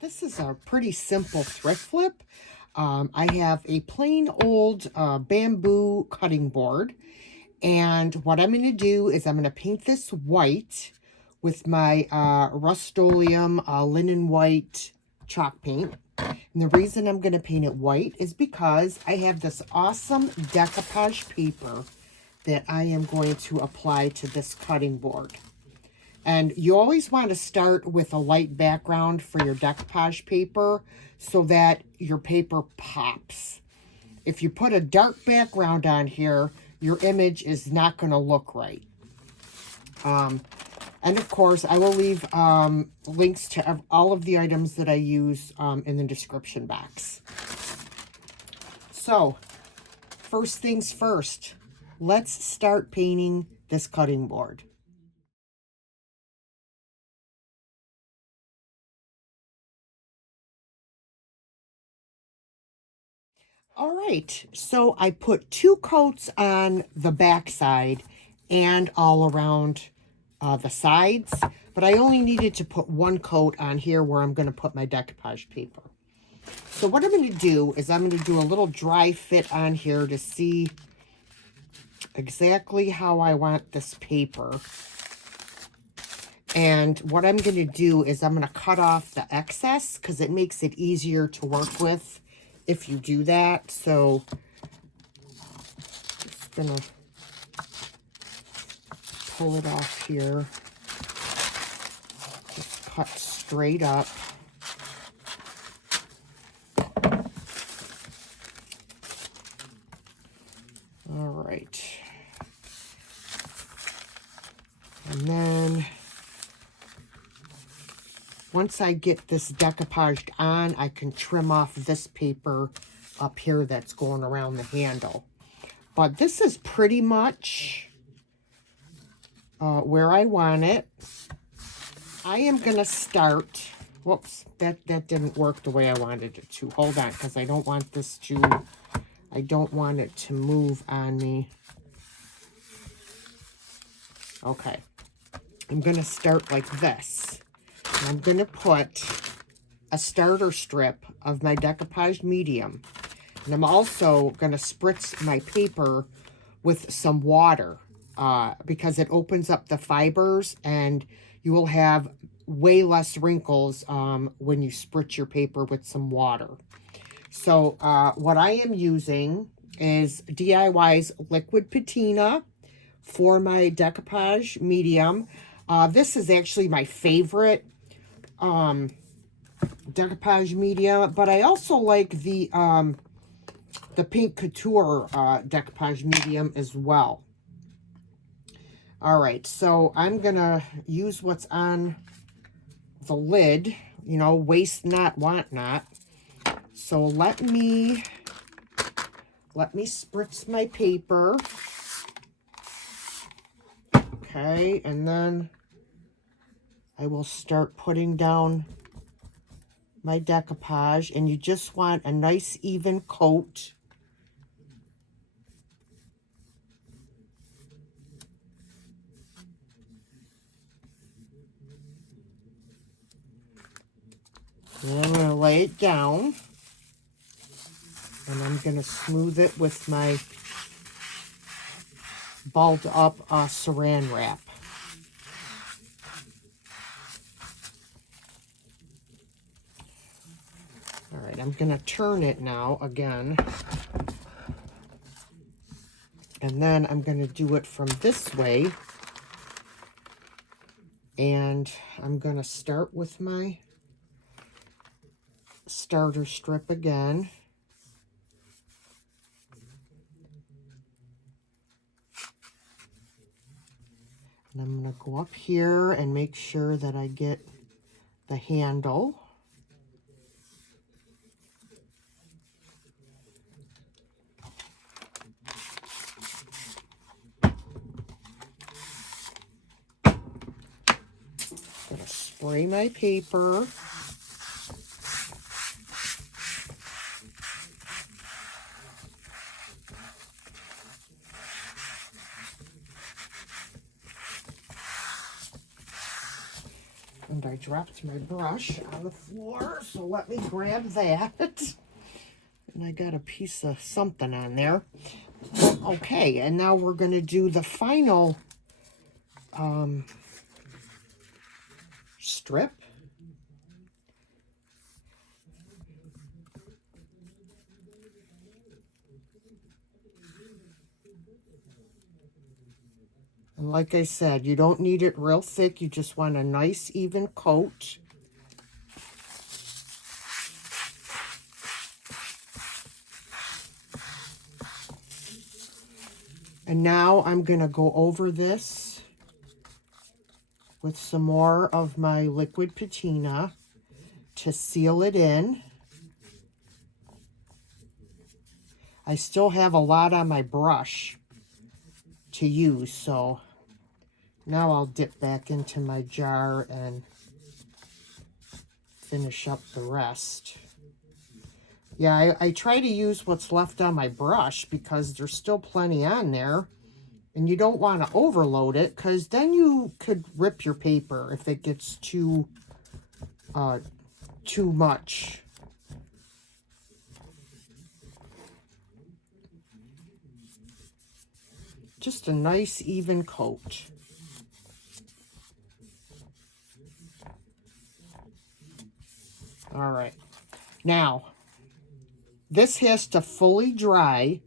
This is a pretty simple thrift flip. I have a plain old bamboo cutting board. And what I'm going to do is I'm going to paint this white with my Rustoleum linen white chalk paint. And the reason I'm going to paint it white is because I have this awesome decoupage paper that I am going to apply to this cutting board. And you always want to start with a light background for your decoupage paper so that your paper pops. If you put a dark background on here, your image is not going to look right. And of course, I will leave links to all of the items that I use in the description box. So, first things first, let's start painting this cutting board. All right, so I put 2 coats on the back side and all around the sides, but I only needed to put 1 coat on here where I'm going to put my decoupage paper. So what I'm going to do is I'm going to do a little dry fit on here to see exactly how I want this paper. And what I'm going to do is I'm going to cut off the excess because it makes it easier to work with if you do that. So just going to pull it off here. Just cut straight up. All right. And then once I get this decoupaged on, I can trim off this paper up here that's going around the handle. But this is pretty much where I want it. I am going to start, whoops, that didn't work the way I wanted it to. Hold on, because I don't want this to, I don't want it to move on me. Okay, I'm going to start like this. I'm going to put a starter strip of my decoupage medium. And I'm also going to spritz my paper with some water because it opens up the fibers and you will have way less wrinkles when you spritz your paper with some water. So what I am using is DIY's liquid patina for my decoupage medium. This is actually my favorite decoupage medium, but I also like the Pink Couture decoupage medium as well. All right, so I'm gonna use what's on the lid, you know, waste not, want not. So let me spritz my paper. Okay, and then I will start putting down my decoupage, and you just want a nice even coat. And I'm going to lay it down, and I'm going to smooth it with my balled up saran wrap. All right, I'm going to turn it now again. And then I'm going to do it from this way. And I'm going to start with my starter strip again. And I'm going to go up here and make sure that I get the handle. I'm going to spray my paper. And And I dropped my brush on the floor, so let me grab that. And I got a piece of something on there. Okay, and now we're going to do the final strip. And like I said, you don't need it real thick. You just want a nice even coat. And now I'm going to go over this with some more of my liquid patina to seal it in. I still have a lot on my brush to use, so now I'll dip back into my jar and finish up the rest. Yeah, I try to use what's left on my brush because there's still plenty on there. And you don't want to overload it because then you could rip your paper if it gets too much. Just a nice even coat. All right. Now, this has to fully dry.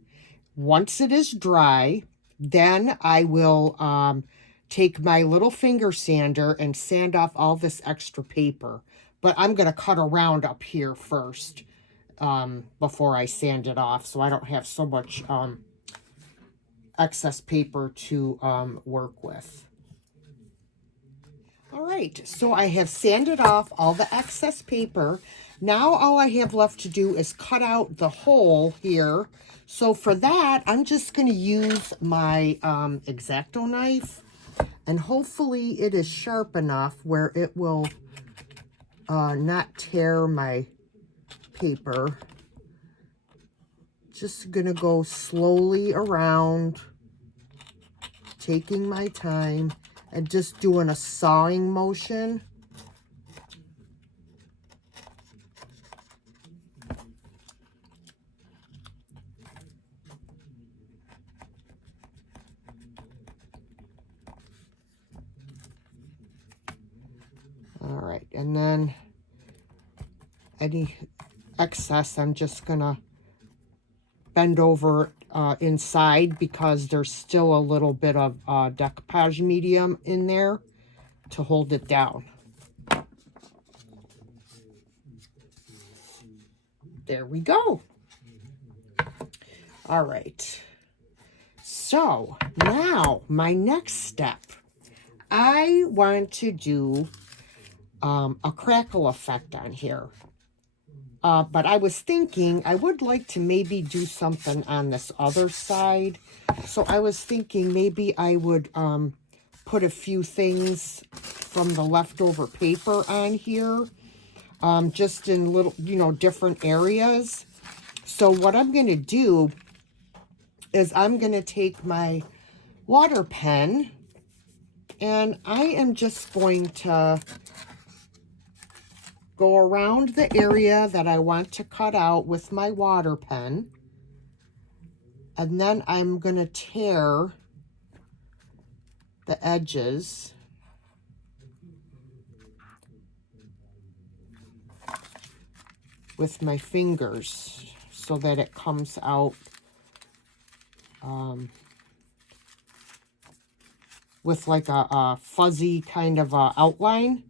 Once it is dry, then I will take my little finger sander and sand off all this extra paper. But I'm going to cut around up here first before I sand it off, so I don't have so much excess paper to work with. All right, so I have sanded off all the excess paper. Now all I have left to do is cut out the hole here. So for that, I'm just going to use my X-Acto knife, and hopefully it is sharp enough where it will not tear my paper. Just going to go slowly around, taking my time, and just doing a sawing motion. All right, and then any excess, I'm just gonna bend over inside because there's still a little bit of decoupage medium in there to hold it down. There we go. All right. So now my next step, I want to do a crackle effect on here. But I was thinking I would like to maybe do something on this other side. So I was thinking maybe I would put a few things from the leftover paper on here. Just in little, different areas. So what I'm going to do is I'm going to take my water pen and I am just going to go around the area that I want to cut out with my water pen. And then I'm going to tear the edges. With my fingers so that it comes out with like a fuzzy kind of outline.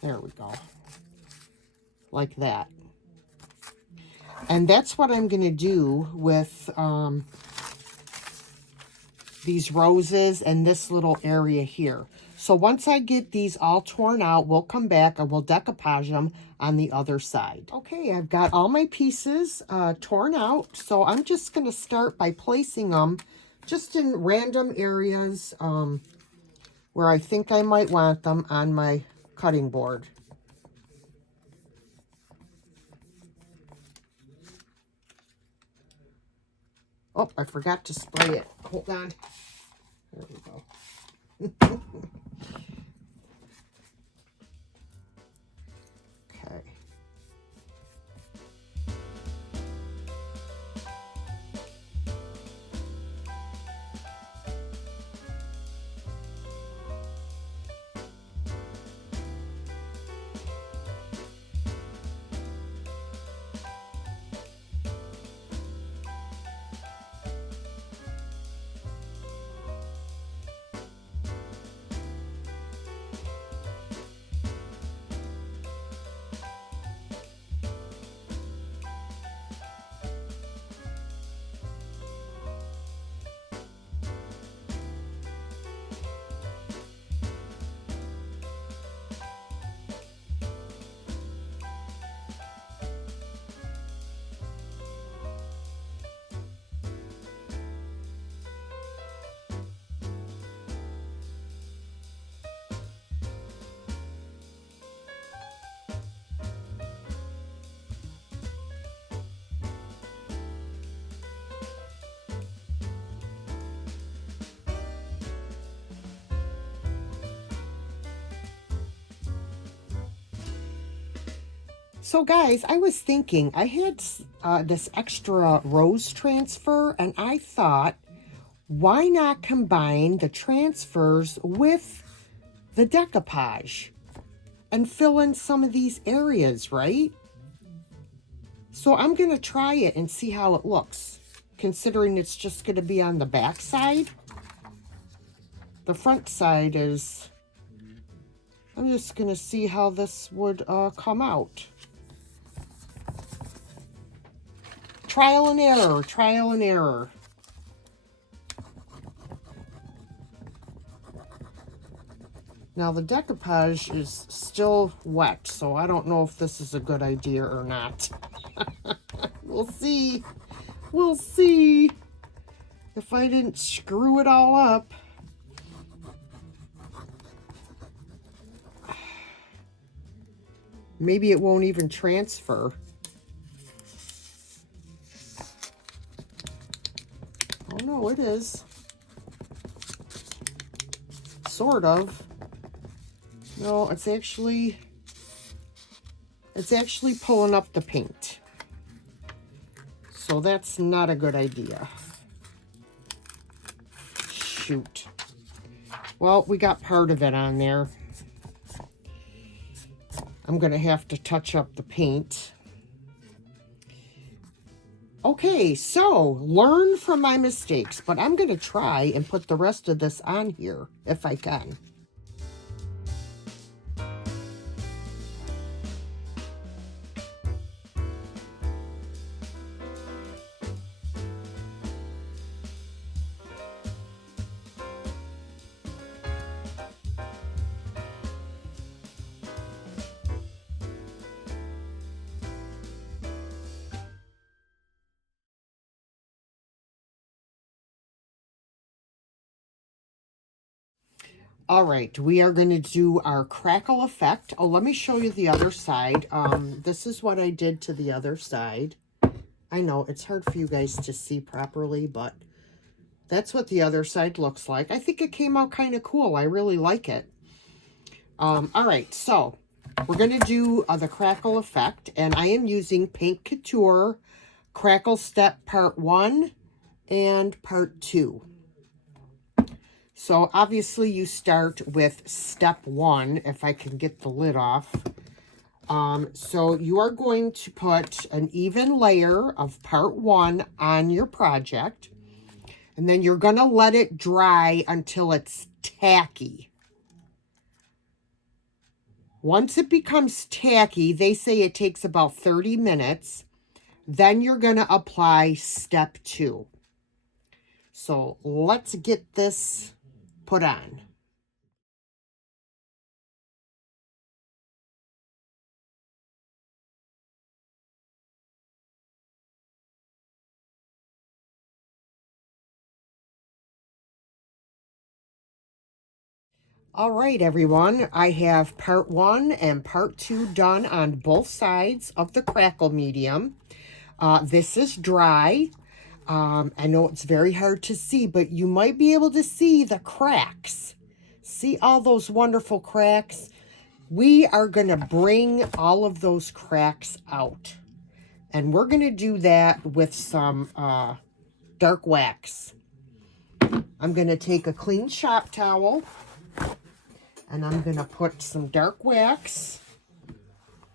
There we go. Like that. And that's what I'm going to do with these roses and this little area here. So once I get these all torn out, we'll come back and we'll decoupage them on the other side. Okay, I've got all my pieces torn out. So I'm just going to start by placing them just in random areas where I think I might want them on my cutting board. Oh, I forgot to spray it. Hold on. There we go. Okay. So guys, I was thinking, I had this extra rose transfer, and I thought, why not combine the transfers with the decoupage and fill in some of these areas, right? So I'm going to try it and see how it looks, considering it's just going to be on the back side. The front side is, I'm just going to see how this would come out. Trial and error, trial and error. Now the decoupage is still wet, so I don't know if this is a good idea or not. We'll see. We'll see if I didn't screw it all up. Maybe it won't even transfer. Oh no, it is. Sort of. No, it's actually pulling up the paint. So that's not a good idea. Shoot. Well, we got part of it on there. I'm going to have to touch up the paint. Okay, so learn from my mistakes, but I'm going to try and put the rest of this on here if I can. All right, we are going to do our crackle effect. Oh, let me show you the other side. This is what I did to the other side. I know it's hard for you guys to see properly, but that's what the other side looks like. I think it came out kind of cool. I really like it. All right, so we're going to do the crackle effect, and I am using Paint Couture Crackle Step Part 1 and Part 2. So obviously you start with step 1, if I can get the lid off. So you are going to put an even layer of part 1 on your project. And then you're going to let it dry until it's tacky. Once it becomes tacky, they say it takes about 30 minutes. Then you're going to apply step 2. So let's get this put on. All right, everyone, I have part 1 and part 2 done on both sides of the crackle medium. This is dry. I know it's very hard to see, but you might be able to see the cracks. See all those wonderful cracks? We are going to bring all of those cracks out. And we're going to do that with some dark wax. I'm going to take a clean shop towel and I'm going to put some dark wax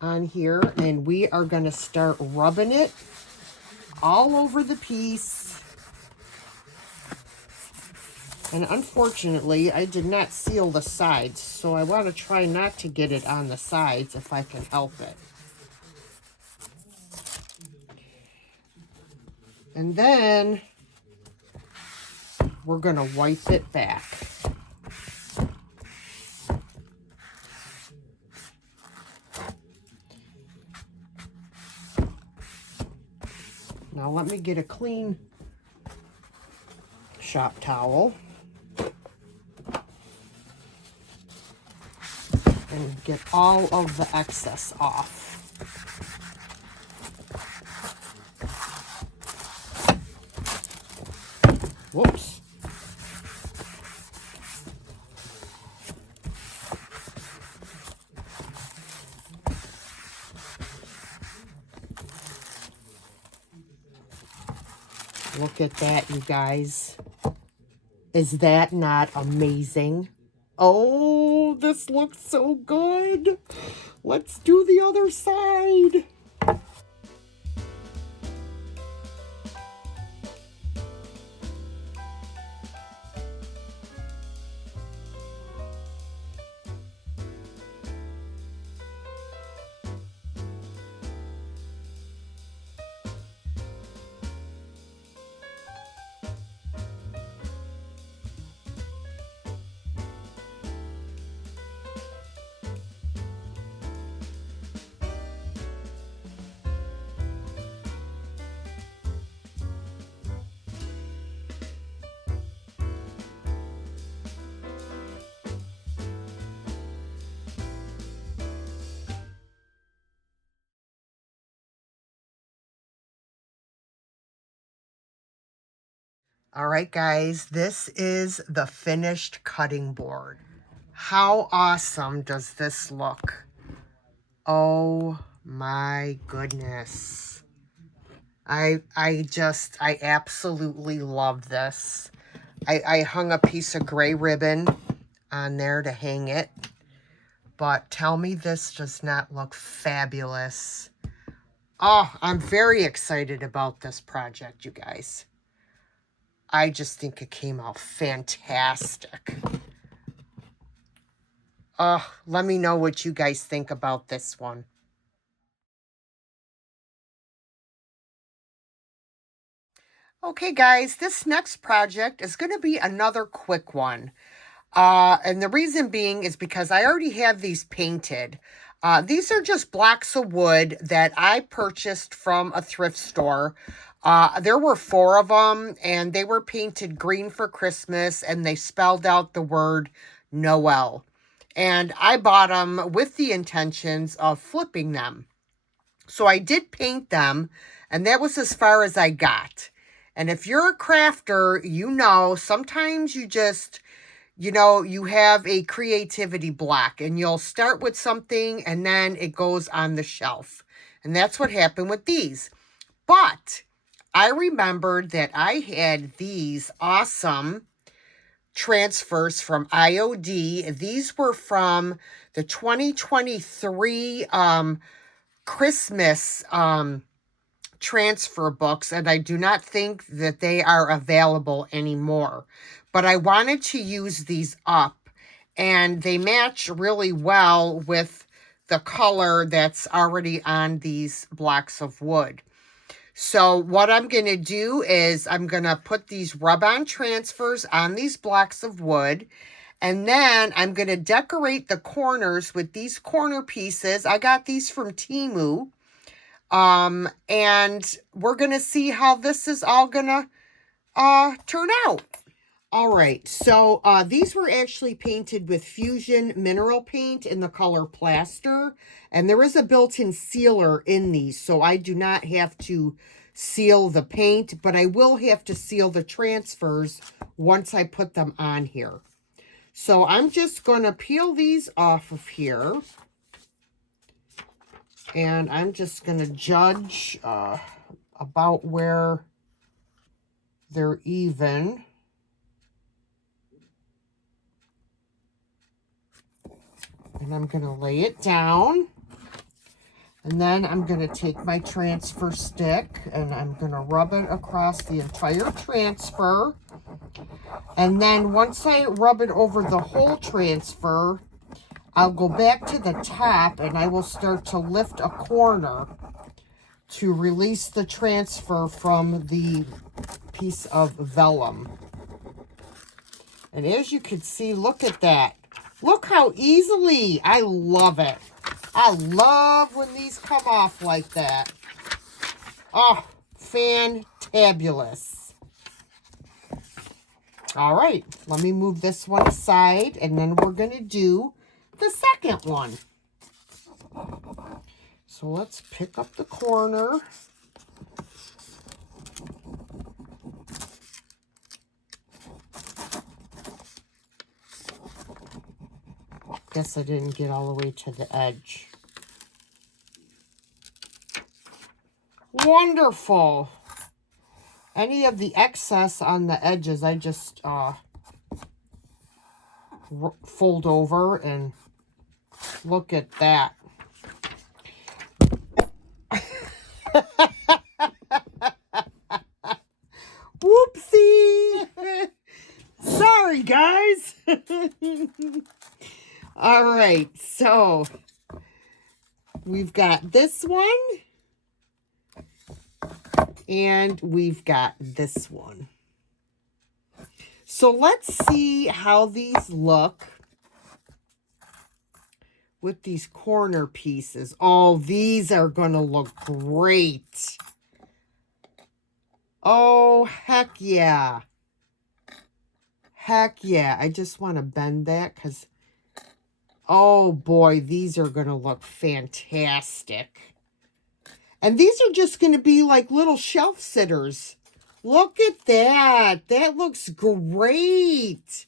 on here, and we are going to start rubbing it all over the piece. And unfortunately, I did not seal the sides, so I want to try not to get it on the sides if I can help it. And then we're going to wipe it back. Now let me get a clean shop towel and get all of the excess off. Whoops. Look at that, you guys. Is that not amazing? Oh, this looks so good. Let's do the other side. All right, guys, this is the finished cutting board. How awesome does this look? Oh my goodness. I absolutely love this. I hung a piece of gray ribbon on there to hang it. But tell me this does not look fabulous. Oh, I'm very excited about this project, you guys. I just think it came out fantastic. Let me know what you guys think about this one. Okay, guys, this next project is going to be another quick one. And the reason being is because I already have these painted. These are just blocks of wood that I purchased from a thrift store. There were 4 of them, and they were painted green for Christmas, and they spelled out the word Noel. And I bought them with the intentions of flipping them. So I did paint them, and that was as far as I got. And if you're a crafter, you know, sometimes you just, you know, you have a creativity block, and you'll start with something and then it goes on the shelf. And that's what happened with these. But I remembered that I had these awesome transfers from IOD. These were from the 2023 Christmas transfer books, and I do not think that they are available anymore. But I wanted to use these up, and they match really well with the color that's already on these blocks of wood. So what I'm going to do is I'm going to put these rub-on transfers on these blocks of wood. And then I'm going to decorate the corners with these corner pieces. I got these from Temu. And we're going to see how this is all going to turn out. All right, so these were actually painted with Fusion Mineral Paint in the color Plaster. And there is a built-in sealer in these, so I do not have to seal the paint, but I will have to seal the transfers once I put them on here. So I'm just going to peel these off of here. And I'm just going to judge about where they're even. And I'm going to lay it down. And then I'm going to take my transfer stick and I'm going to rub it across the entire transfer. And then once I rub it over the whole transfer, I'll go back to the top and I will start to lift a corner to release the transfer from the piece of vellum. And as you can see, look at that. Look how easily. I love it. I love when these come off like that. Oh, fantabulous. All right, let me move this one aside, and then we're going to do the second one. So let's pick up the corner. Guess I didn't get all the way to the edge. Wonderful. Any of the excess on the edges, I just fold over, and look at that. Whoopsie. Sorry, guys. All right, so we've got this one, and we've got this one. So let's see how these look with these corner pieces. Oh, these are going to look great. Oh, heck yeah. Heck yeah. I just want to bend that because, oh boy, these are going to look fantastic. And these are just going to be like little shelf sitters. Look at that. That looks great.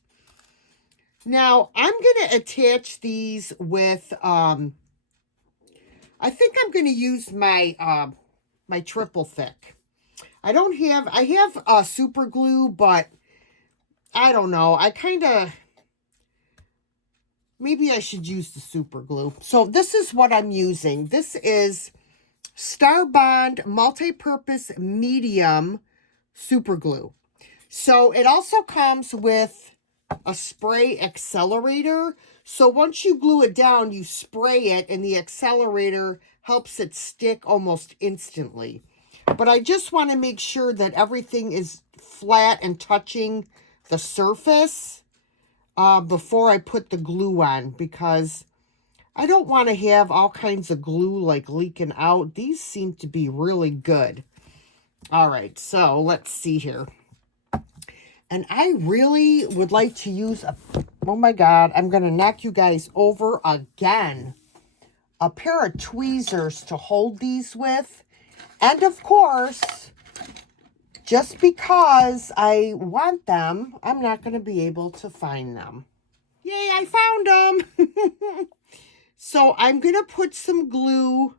Now, I'm going to attach these with, I think I'm going to use my, my triple thick. I have super glue, but I don't know. Maybe I should use the super glue. So this is what I'm using. This is Star Bond multi-purpose medium super glue. So it also comes with a spray accelerator. So once you glue it down, you spray it and the accelerator helps it stick almost instantly. But I just want to make sure that everything is flat and touching the surface before I put the glue on, because I don't want to have all kinds of glue like leaking out. These seem to be really good. All right, so let's see here. And I really would like to use oh my God, I'm going to knock you guys over again. A pair of tweezers to hold these with. And of course, just because I want them, I'm not going to be able to find them. Yay, I found them. So I'm going to put some glue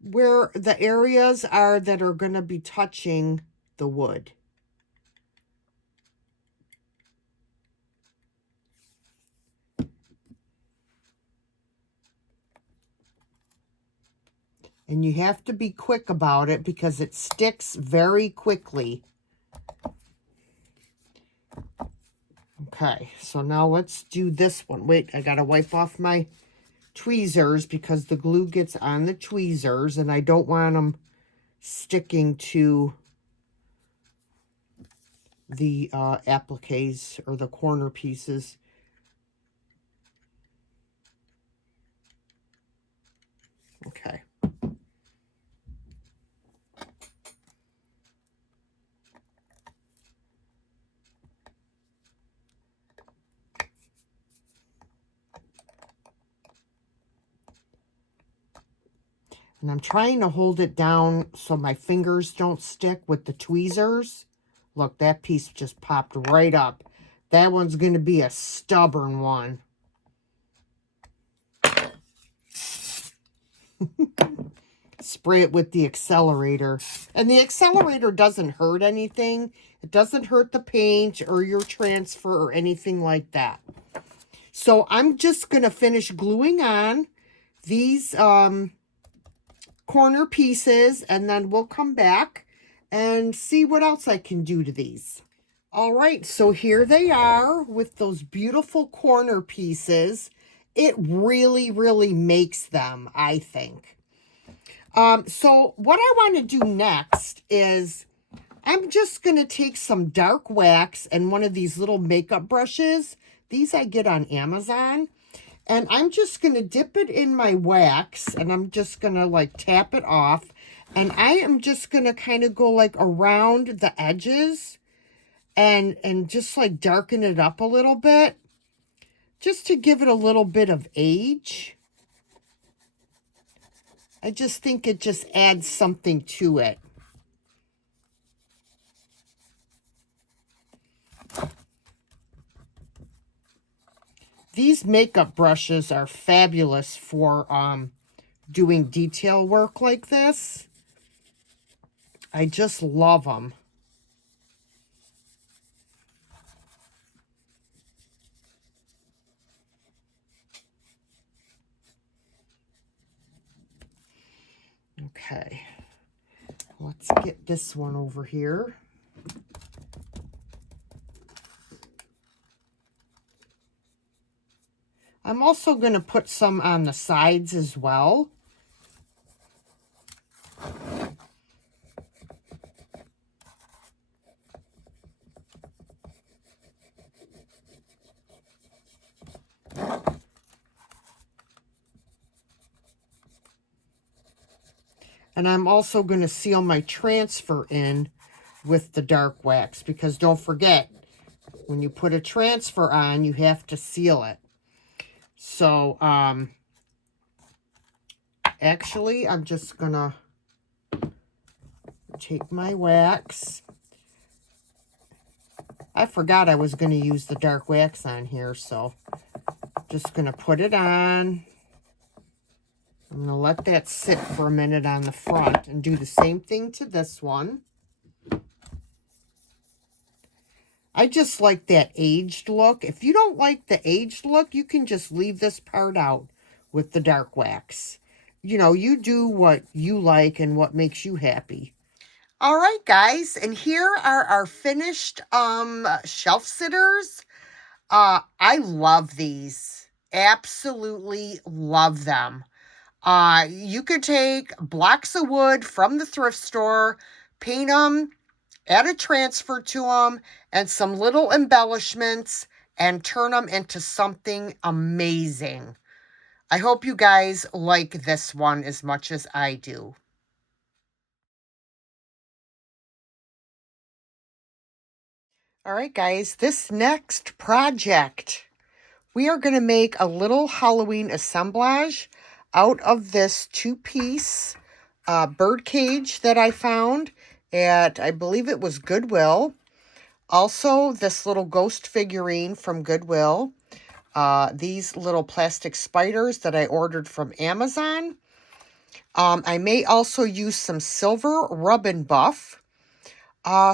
where the areas are that are going to be touching the wood. And you have to be quick about it because it sticks very quickly. Okay, so now let's do this one. Wait, I got to wipe off my tweezers because the glue gets on the tweezers and I don't want them sticking to the appliques or the corner pieces. Okay. And I'm trying to hold it down so my fingers don't stick with the tweezers. Look, that piece just popped right up. That one's going to be a stubborn one. Spray it with the accelerator. And the accelerator doesn't hurt anything. It doesn't hurt the paint or your transfer or anything like that. So I'm just going to finish gluing on these corner pieces, and then we'll come back and see what else I can do to these. All right, so here they are with those beautiful corner pieces. It really, really makes them, I think. So what I want to do next is I'm just going to take some dark wax and one of these little makeup brushes. These I get on Amazon. And I'm just going to dip it in my wax, and I'm just going to like tap it off. And I am just going to kind of go like around the edges and just like darken it up a little bit, just to give it a little bit of age. I just think it just adds something to it. These makeup brushes are fabulous for doing detail work like this. I just love them. Okay, let's get this one over here. I'm also going to put some on the sides as well. And I'm also going to seal my transfer in with the dark wax, because don't forget, when you put a transfer on, you have to seal it. So, actually, I'm just going to take my wax. I forgot I was going to use the dark wax on here, so just going to put it on. I'm going to let that sit for a minute on the front and do the same thing to this one. I just like that aged look. If you don't like the aged look, you can just leave this part out with the dark wax. You know, you do what you like and what makes you happy. All right, guys, and here are our finished shelf sitters. I love these. Absolutely love them. You could take blocks of wood from the thrift store, paint them, add a transfer to them, and some little embellishments, and turn them into something amazing. I hope you guys like this one as much as I do. All right, guys, this next project, we are going to make a little Halloween assemblage out of this two-piece birdcage that I found at, I believe it was Goodwill. Also, this little ghost figurine from Goodwill. These little plastic spiders that I ordered from Amazon. I may also use some silver rub and buff.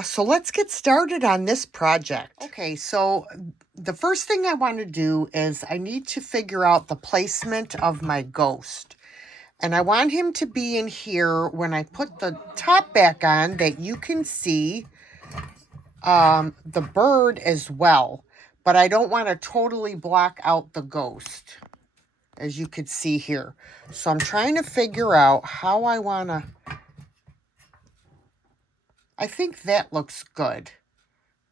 So let's get started on this project. Okay, so the first thing I want to do is I need to figure out the placement of my ghost. And I want him to be in here when I put the top back on, that you can see the bird as well. But I don't want to totally block out the ghost, as you could see here. So I'm trying to figure out how I want to... I think that looks good,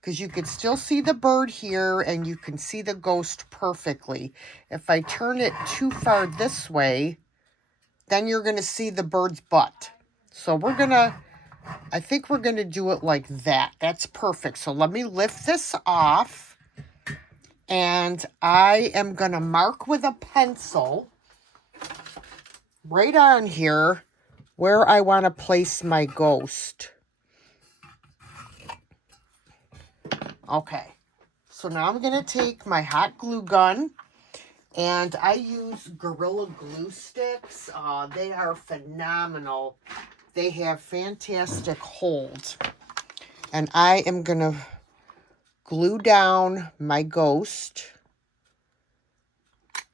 because you could still see the bird here and you can see the ghost perfectly. If I turn it too far this way, then you're going to see the bird's butt. So I think we're going to do it like that. That's perfect. So let me lift this off, and I am going to mark with a pencil right on here where I want to place my ghost. Okay, so now I'm going to take my hot glue gun, and I use Gorilla Glue sticks. They are phenomenal. They have fantastic hold. And I am going to glue down my ghost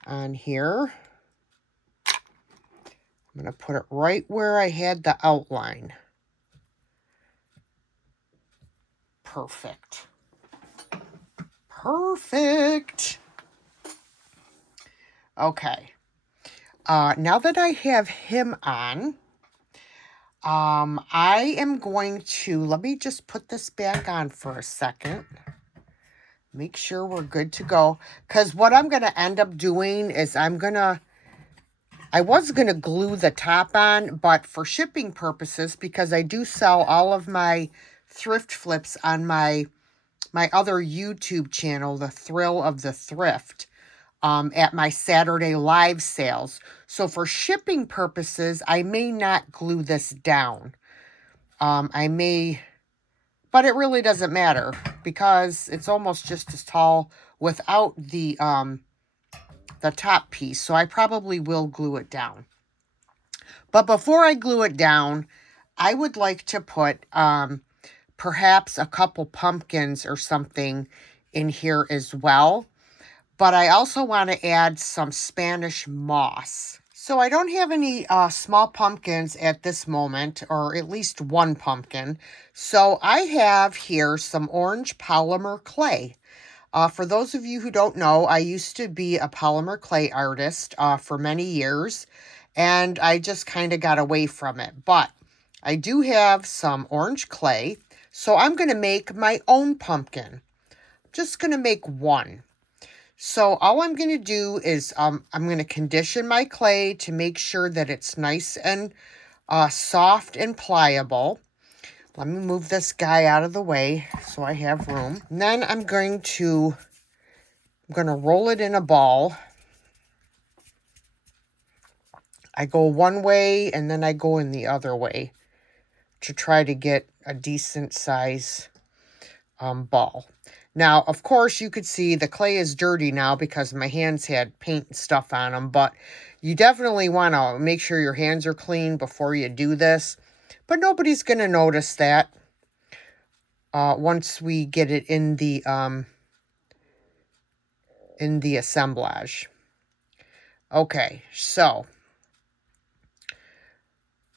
on here. I'm going to put it right where I had the outline. Perfect. Perfect. Okay. Now that I have him on, I am going to, let me just put this back on for a second. Make sure we're good to go. Because what I'm going to end up doing is I was going to glue the top on, but for shipping purposes, because I do sell all of my thrift flips on my other YouTube channel, The Thrill of the Thrift, at my Saturday live sales. So for shipping purposes, I may not glue this down. I may, but it really doesn't matter because it's almost just as tall without the top piece. So I probably will glue it down. But before I glue it down, I would like to put perhaps a couple pumpkins or something in here as well. But I also want to add some Spanish moss. So I don't have any small pumpkins at this moment, or at least one pumpkin. So I have here some orange polymer clay. For those of you who don't know, I used to be a polymer clay artist for many years, and I just kind of got away from it. But I do have some orange clay, so I'm going to make my own pumpkin. Just going to make one. So all I'm going to do is I'm going to condition my clay to make sure that it's nice and soft and pliable. Let me move this guy out of the way so I have room. And then I'm going to roll it in a ball. I go one way and then I go in the other way to try to get a decent size ball. Now, of course, you could see the clay is dirty now because my hands had paint and stuff on them, but you definitely want to make sure your hands are clean before you do this. But nobody's going to notice that once we get it in the assemblage. Okay, so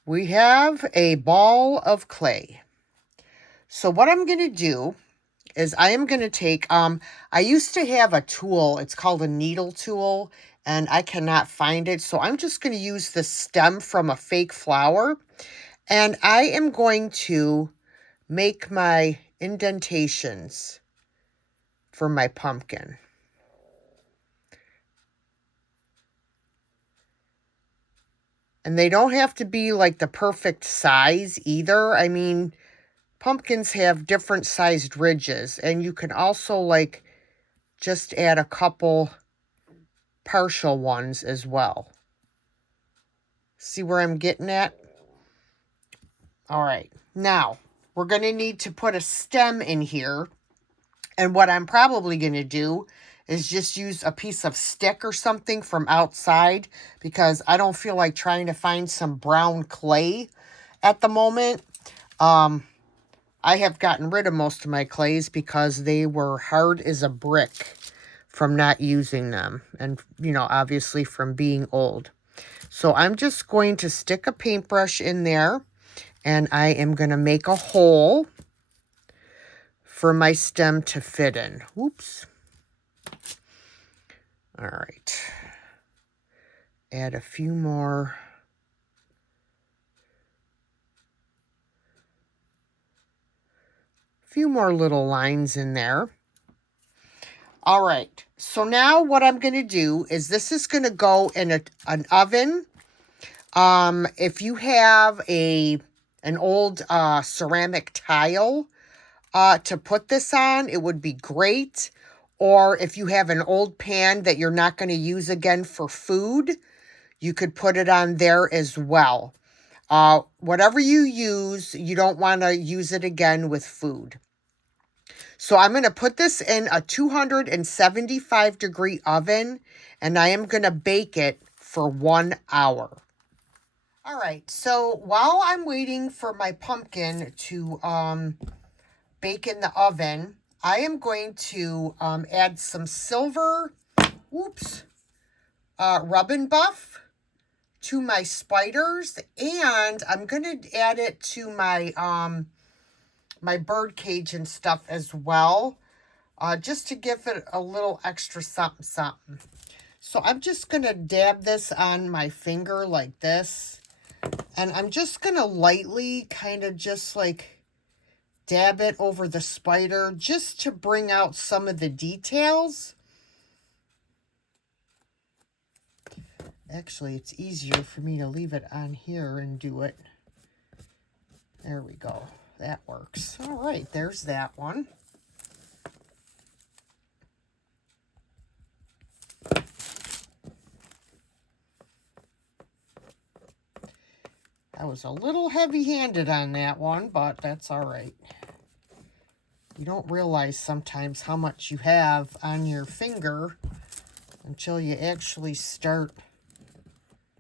we have a ball of clay. So what I'm going to do is I am going to take, I used to have a tool, it's called a needle tool, and I cannot find it. So I'm just going to use the stem from a fake flower, and I am going to make my indentations for my pumpkin. And they don't have to be like the perfect size either. I mean, pumpkins have different sized ridges, and you can also like just add a couple partial ones as well. See where I'm getting at? All right. Now, we're going to need to put a stem in here. And what I'm probably going to do is just use a piece of stick or something from outside because I don't feel like trying to find some brown clay at the moment. I have gotten rid of most of my clays because they were hard as a brick from not using them. And, you know, obviously from being old. So I'm just going to stick a paintbrush in there, and I am going to make a hole for my stem to fit in. Whoops. All right. Add a few more. Little lines in there. All right. So now what I'm going to do is this is going to go in an oven. If you have an old ceramic tile to put this on, it would be great. Or if you have an old pan that you're not going to use again for food, you could put it on there as well. Whatever you use, you don't want to use it again with food. So I'm going to put this in a 275 degree oven, and I am going to bake it for 1 hour. All right, so while I'm waiting for my pumpkin to bake in the oven, I am going to add some silver, rub and buff to my spiders, and I'm going to add it to my my bird cage and stuff as well, just to give it a little extra something something. So I'm just going to dab this on my finger like this, and I'm just going to lightly kind of just like dab it over the spider just to bring out some of the details. Actually, it's easier for me to leave it on here and do it. There we go. That works. All right, there's that one. I was a little heavy-handed on that one, but that's all right. You don't realize sometimes how much you have on your finger until you actually start.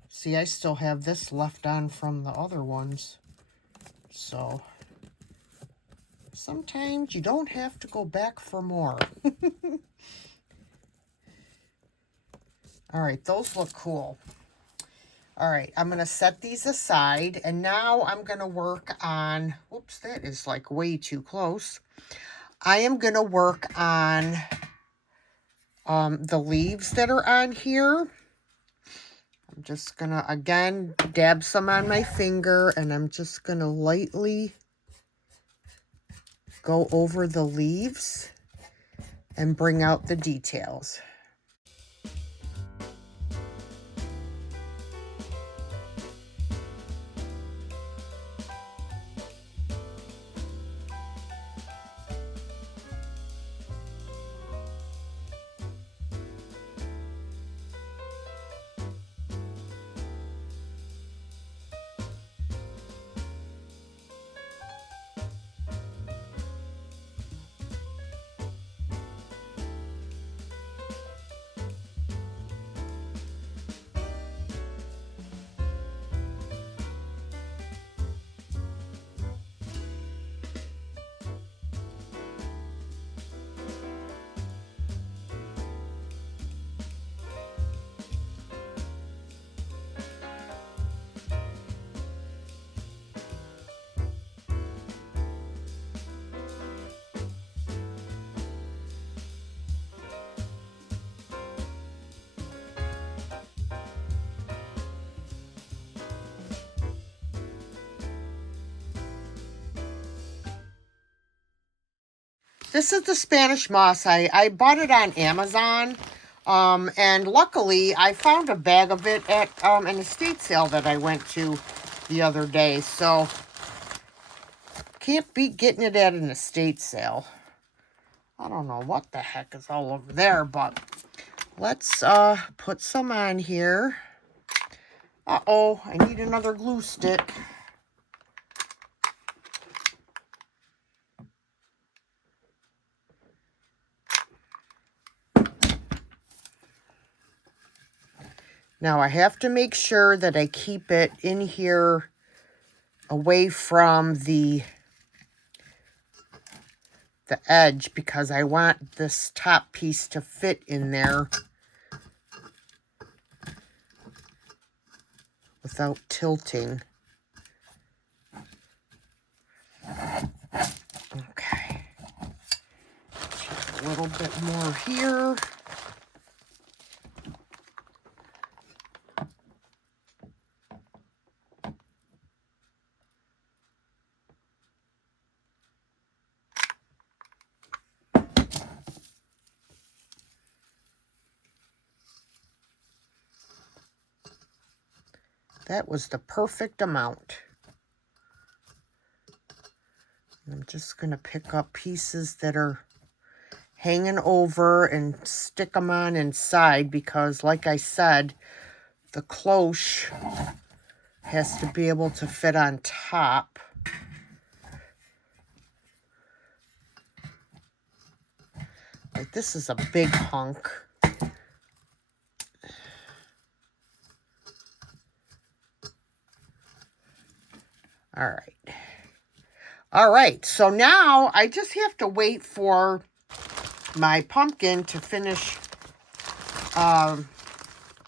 See, I still have this left on from the other ones. So sometimes you don't have to go back for more. All right, those look cool. All right, I'm going to set these aside, and now I'm going to work on, whoops, that is like way too close. I am going to work on the leaves that are on here. I'm just going to, again, dab some on my finger, and I'm just going to lightly go over the leaves and bring out the details. This is the Spanish moss. I bought it on Amazon. And luckily, I found a bag of it at an estate sale that I went to the other day. So, can't beat getting it at an estate sale. I don't know what the heck is all over there, but let's put some on here. Uh-oh, I need another glue stick. Now I have to make sure that I keep it in here away from the edge, because I want this top piece to fit in there without tilting. Okay. Take a little bit more here. That was the perfect amount. I'm just going to pick up pieces that are hanging over and stick them on inside, because like I said, the cloche Has to be able to fit on top. Like, this is a big hunk. All right. All right, so now I just have to wait for my pumpkin to finish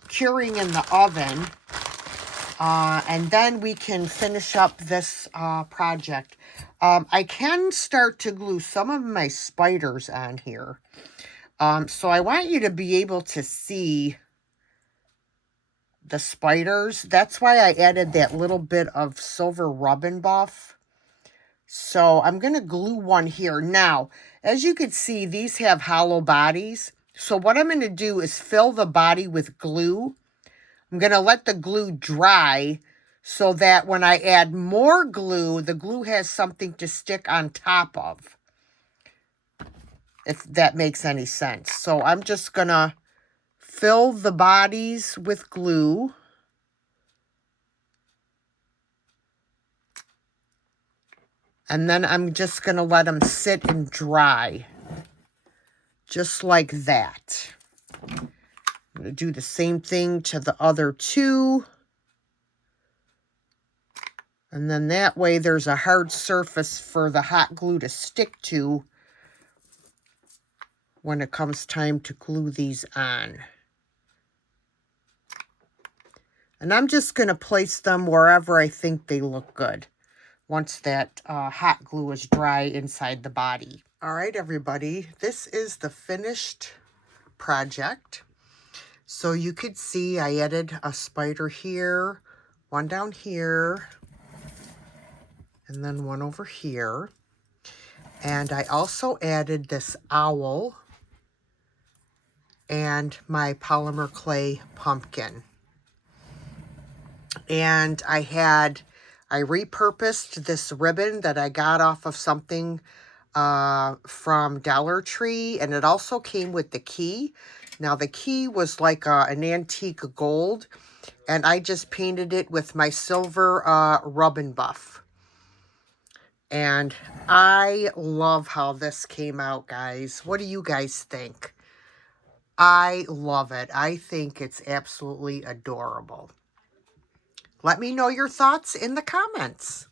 curing in the oven. And then we can finish up this project. I can start to glue some of my spiders on here. So I want you to be able to see the spiders. That's why I added that little bit of silver rub and buff. So I'm going to glue one here. Now, as you can see, these have hollow bodies. So what I'm going to do is fill the body with glue. I'm going to let the glue dry so that when I add more glue, the glue has something to stick on top of, if that makes any sense. So I'm just going to fill the bodies with glue. And then I'm just going to let them sit and dry. Just like that. I'm going to do the same thing to the other two. And then that way there's a hard surface for the hot glue to stick to when it comes time to glue these on. And I'm just going to place them wherever I think they look good once that hot glue is dry inside the body. All right, everybody, this is the finished project. So you could see I added a spider here, one down here, and then one over here. And I also added this owl and my polymer clay pumpkin. And I repurposed this ribbon that I got off of something from Dollar Tree, and it also came with the key. Now the key was like an antique gold, and I just painted it with my silver rub and buff. And I love how this came out, guys. What do you guys think? I love it. I think it's absolutely adorable. Let me know your thoughts in the comments.